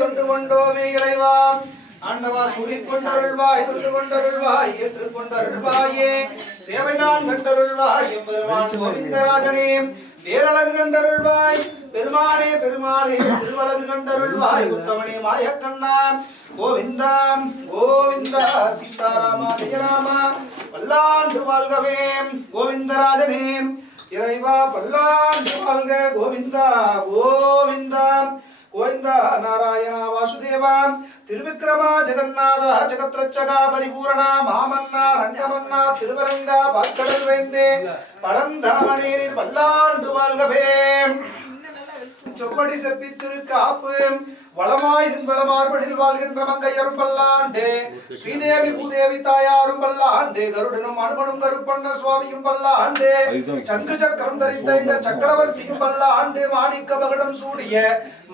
தொண்டு கொண்டோமே இறைவா ஆண்டவா சொல்லிக் கொண்டருள்வாய் தொண்டு கொண்டருள்வாய் ஏற்றுக் கொண்டருள்வாயே சேவை நான் கண்டருள்வாய் எம்பெருமான் கோவிந்தராஜனே பேரழகு கண்டருள்வாய் பெருமானே பெருமானே திருவழகு கண்டருள்வாய் உத்தமனே மாயக்கண்ணா கோவிந்தா கோவிந்தா சீதாராமா ஜெயராமா பல்லாண்டு வாழ்கவே கோவிந்தராஜனே இறைவா பல்லாண்டு வாழ்க கோவிந்தா கோவிந்தா கோவிந்தா நாராயணா வாசுதேவா திருவிக்ரமா ஜெகநாதா ஜெகத்ரட்சகா பரிபூரணா மாமன்னா ரங்கமன்னா திருவரங்கா பாக்கடல் வேந்தே பரந்தாமனே பல்லாண்டு வாழ்கவே சொப்படி செப்பி திருக்காப்பு வளமாய் வளமார்படில் வாழ்கின்ற மங்கையரும் பல்லாண்டு ஸ்ரீதேவி பூதேவி தாயாரும் பல்லாண்டு கருடனும் அனுமனும் கருப்பண்ண சுவாமியும் பல்லாண்டு சங்கு சக்கரம் தரித்த இந்த சக்கரவர்த்தியும் பல்லாண்டு மாணிக்க மகுடம் சூடிய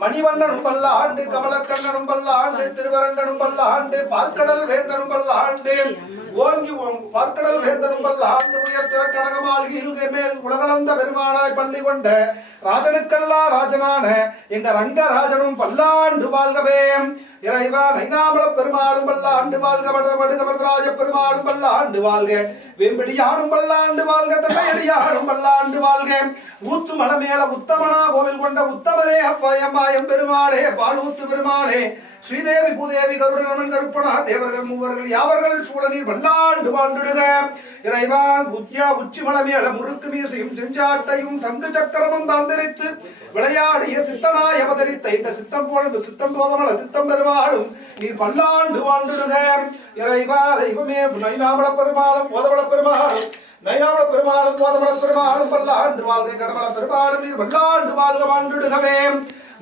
மணிவண்ணனும் பல்லாண்டு கமலக்கண்ணனும் பல்லாண்டு திருவரங்கனும் பல்லாண்டு பார்க்கடல் வேந்தனும் பல்லாண்டு ஓங்கி பார்க்கடல் வேந்தனும் பல்லாண்டு உயர் திறக்கணக மாளிகையில் மேல் உலகளந்த பெருமானாய் பள்ளி கொண்ட ராஜனுக்கெல்லாம் ராஜனான எங்க ரங்கராஜனும் பல்லாண்டு வாழ்கவே இறைவா நைனாமல பெருமாளும் பல்லாண்டு வாழ்க வடுகவரதராஜ பெருமாளும் பல்லாண்டு வாழ்க வெம்படியானும் பல்லாண்டு வாழ்க தந்தையடியானும் பல்லாண்டு வாழ்க ஊத்து மலமேல உத்தமனா கோவில் கொண்ட உத்தமரே அப்பயம்பாயம் பெருமாளே பாலூத்து பெருமாளே ஸ்ரீதேவி பூதேவி கருடனமன் கருப்பனா தேவர்கள் மூவர்கள் யாவர்கள் சூழலில் பல்லாண்டு வாழ்ந்துடுக இறைவா உத்தியா உச்சி மலமேல முறுக்கு மீசையும் செஞ்சாட்டையும் தங்கு சக்கரமும் தாந்தரித்து விளையாடிய சித்தனாய் அவதரித்த இந்த சித்தம் போல சித்தம் போதமல சித்தம் பெருமாளும் நீ பல்லாண்டு வாழ்ந்துடுக இறைவா தெய்வமே நைனாமல பெருமாளும் போதமல பெருமாளும் நைனாமல பெருமாளும் போதமல பெருமாளும் பல்லாண்டு வாழ்க கடமல பெருமாளும் நீர் பல்லாண்டு வாழ்க வாழ்ந்துடுகவே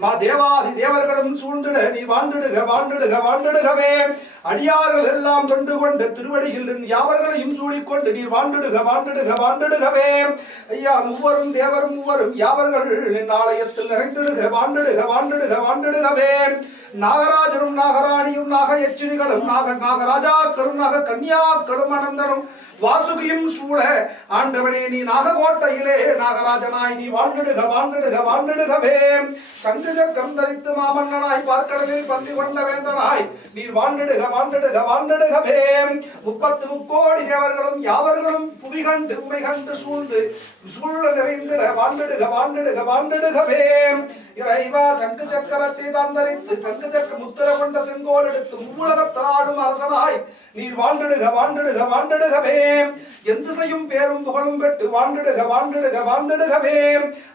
மா தேவாதி தேவர்களும் சூழ்ந்துட நீ வாழ்ந்துடுக வாழ்ந்துடுக வாழ்ந்துடுகவே அடியார்கள் எல்லாம் தொண்டு கொண்டு திருவடியில் யாவர்களையும் சூழிக்கொண்டு நீ வாழ்ந்துடுக வாழ்ந்துடுக வாழ்ந்துடுகவே ஐயா மூவரும் தேவரும் மூவரும் யாவர்கள் என் ஆலயத்தில் நிறைந்துடுக வாழ்ந்துடுக வாழ்ந்துடுக வாழ்ந்துடுகவே நாகராஜனும் நாகராணியும் நாக எச்சினிகளும் நாகராஜாக்களும் நாக கன்னியாக்களும் அனந்தனும் வாசுகியும் சூழ ஆண்டவனே நீ நாககோட்டையிலே நாகராஜனாய் நீ வாழ்ந்துடுக வாழ்ந்துடுக வாழ்ந்துடுகவே சங்கு சக்கரம் தரித்து மாமன்னனாய் பார்க்கடலில் பள்ளி கொண்ட வேந்தனாய் நீர் வாழ்ந்துடுக வாழ்ந்துடுக வாழ்ந்துடுகவே 33 தேவர்களும் யாவர்களும் புவி கண்டு உமை கண்டு சூழ்ந்து சூழ நிறைந்திட வாழ்ந்துடுக வாழ்ந்துடுக வாழ்ந்துடுகவே இறைவா சங்கு சக்கரத்தை தான் தரித்து சங்கு சக்கர முத்திர கொண்ட செங்கோல் எடுத்து மூலகத்தாடும் அரசனாய் நீர் வாழ்ந்துடுக வாழ்ந்துடுக வாழ்ந்துடுகவே எந்த செய்யும் பேரும் புகழும் பெற்று வாழ்ந்துடுக வாழ்ந்துடுக வாழ்ந்துடுகவே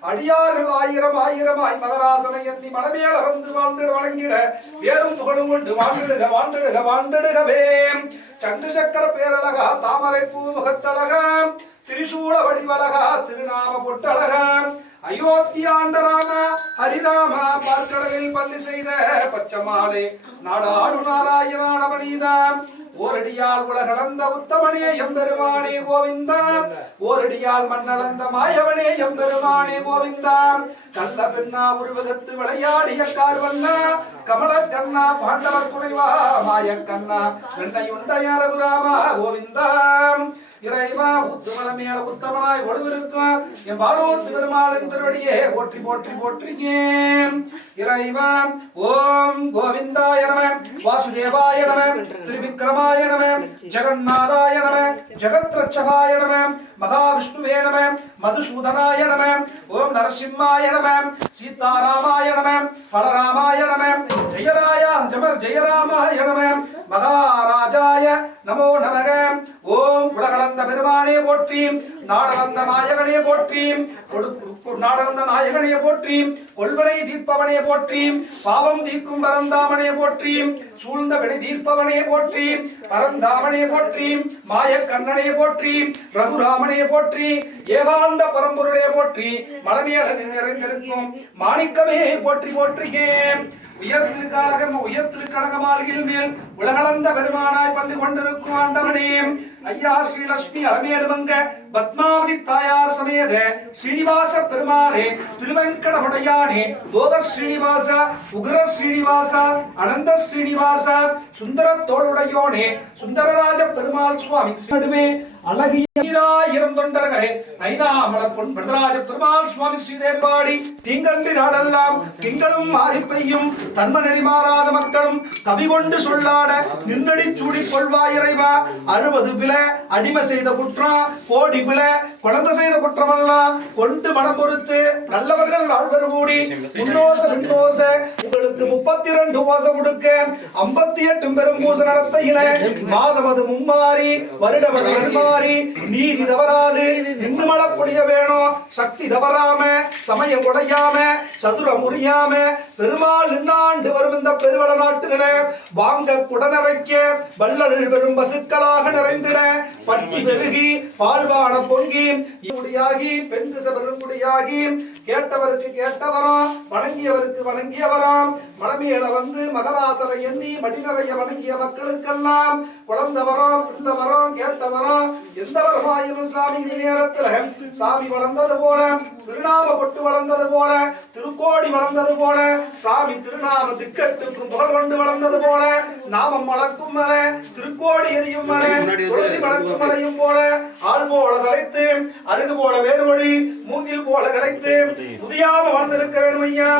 அடியார்கள் ஆயிரம் ஆயிரமாய் மதராசனை எண்ணி மனமேல வந்து வாழ்ந்துட வணங்கிட பேரும் புகழும் கொண்டு வாழ்ந்துடுக வாழ்ந்துடுக வாழ்ந்துடுகவே சங்கு சக்கர பேரழகா தாமரை பூ முகத்தழகா திரிசூல வடிவழகா திருநாம பொட்டழகா அயோத்தியாண்டராமா ஹரிராமா பார்க்கடலில் பள்ளி செய்த பச்சமாலே நாடாடு நாராயணானவனீதாம் ஓரடியால் உலகளந்த உத்தமனே எம்பெருமானே கோவிந்தா ஓரடியால் மண்ணளந்த மாயவனே எம்பெருமானே கோவிந்தா கள்ள பெண்ணா உருவகத்து விளையாடிய கார்வண்ணா கமலக்கண்ணா பாண்டவர் துணைவா மாயக்கண்ணா வெண்ணையுண்டைய ரகுராமா கோவிந்தா இறைவா உத்தமன மேல உத்தமனாய் ஒடுவிருக்கும் என் பாலூத்து பெருமாளின் திருவடியே போற்றி போற்றி போற்றிங்க இறைவா ஓம் கோவிந்தாய நம வாசுதேவாய நம திருவிக்ரமாய நம ஜெகநாதாய நம ஜெகத்ரட்சகாய நம மகாவிஷ்ணுவே நம மதுசூதனாய நம ஓம் நரசிம்மாய நம சீதாராமாய நம பலராமாய நம ஜெயராமாய நம மகாராஜாய நமோ நமக ஓம் உலகளந்த பெருமானே போற்றி நாடளந்த நாயகனே போற்றி நாடளந்த நாயகனே போற்றி கொள்வனை தீர்ப்பவனே போற்றி பாவம் தீர்க்கும் பரந்தாமனே போற்றி சூழ்ந்த வினை தீர்ப்பவனே போற்றி பரந்தாமனே போற்றி மாயக்கண்ணனே போற்றி ரகுராமனே போற்றி ஏகாந்த பரம்பொருளே போற்றி மலமேல நிறைந்திருக்கும் மாணிக்கமே போற்றி போற்றியேன் உயர்த்திருக்கழக மாளிகையில் மேல் உலகளந்த பெருமானாய் பள்ளி கொண்டிருக்கும் ஆண்டவனே ஐயா ஸ்ரீலட்சுமி அலமேடுமங்க பத்மாவதி தாயார் சமேத ஸ்ரீனிவாச பெருமாளே திருவெங்கடமுடையானே போக ஸ்ரீனிவாச உக்ர ஸ்ரீனிவாச அனந்த ஸ்ரீனிவாச சுந்தர தோளுடையோனே சுந்தரராஜ பெருமாள் சுவாமி அழகிய ஈராயிரம் தொண்டர்களே நைனாமலர் பொன் வரதராஜ பெருமாள் சுவாமி ஸ்ரீதேவாடி தீங்கன்று நாடெல்லாம் திங்களும் மாறி பெய்யும் தன்ம நெறி மாறாத மக்களும் கவி கொண்டு சொல்லாட நின்னடி சூடி கொள்வாய் இறைவா 60 பில அடிமை செய்த குற்றம் கோடி பில குழந்தை செய்த குற்றமெல்லாம் கொண்டு மனம் பொறுத்து நல்லவர்கள் ஆழ்வர் கூடி முன்னோச பின்னோச உங்களுக்கு 32 ஓசை கொடுக்க 58 பெரும் பூச நடத்தையில மாதமது மும்மாறி வருடவது மாறி நீதி தவறாது நின்று மழப்பொழிய வேணும் சக்தி தவறாம சமயம் உடையாம சதுர முறியாம பெருமாள் நின்னாண்டு வரும் இந்த பெருவள நாட்டுகள வாங்க குடநரைக்க வள்ளல் பெரும் பசுக்களாக நிறைந்திட பட்டி பெருகி பால்வான பொங்கி குடியாகி பெண் திசை பெருங்குடியாகி கேட்டவருக்கு கேட்டவரும் வணங்கியவருக்கு வணங்கியவராம் மலமேல வந்து மகராசரை எண்ணி மடி நிறைய வணங்கிய மக்களுக்கெல்லாம் குழந்தவரும் பிள்ளவரும் கேட்டவரும் எந்த வரமாயிலும் சாமி இந்த நேரத்துல சாமி வளர்ந்தது போல திருநாம பொட்டு வளர்ந்தது போல திருக்கோடி வளர்ந்தது போல சாமி திருநாம திக்கட்டுக்கும் புகழ் கொண்டு வளர்ந்தது போல நாமம் வளர்க்கும் மலை திருக்கோடி எரியும் மலை துளசி வளர்க்கும் மலையும் போல ஆள் போல தலைத்து அருகு போல வேறுவழி மூங்கில் போல கிடைத்து புதியாம வளர்ந்திருக்க வேண்டும் ஐயா.